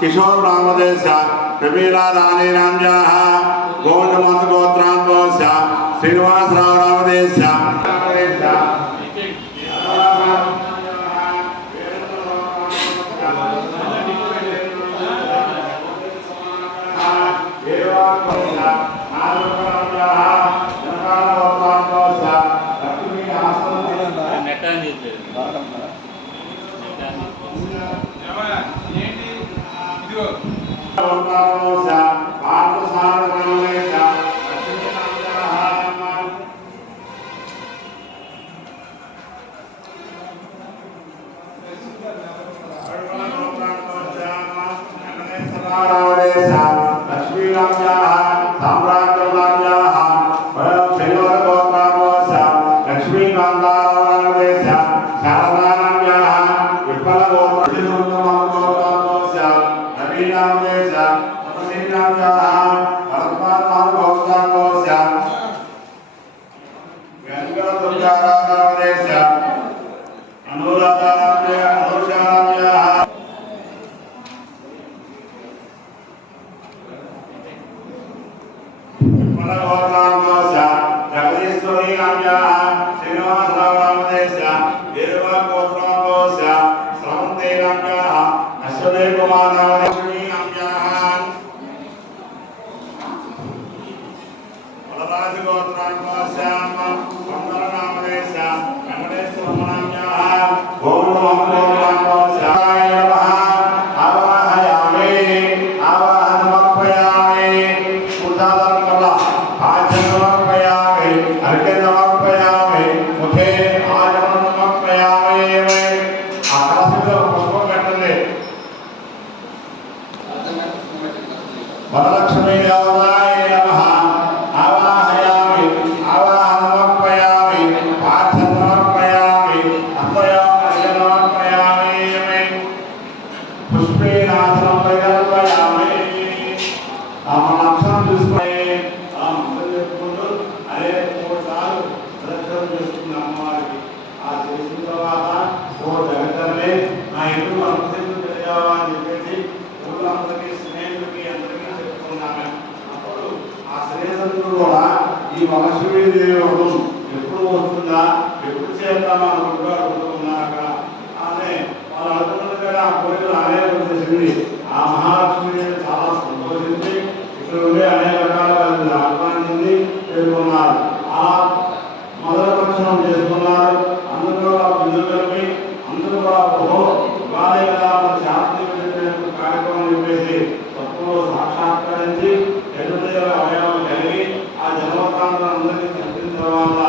किशोर नामदेश कबीरा रानी नामजा गोविंद मत गोत्रांतोष श्रीनिवास राव नामदेश ఎప్పుడు వస్తుందా ఎప్పుడు చేద్దామా అనుకుంటున్నారు అనే వాళ్ళు అనుకున్నది ఆ కోరికలు అనేక వచ్చేసింది. ఆ మహాలక్ష్మి చాలా సంతోషించి ఇక్కడ ఉండే అనేక రకాల ఆహ్వానించి పేర్కొన్నారు. ఆ మొదటి పక్షం చేసుకున్నారు. అందరూ బిందు కలిపి అందరూ ఇవాళే కదా మన శాస్త్రీయ కార్యక్రమం చెప్పేసి తప్పులో సాక్షాత్కరించి ఎదుటి అవయవం కలిగి ఆ జన్మకాంతం అందరికీ చంపిన తర్వాత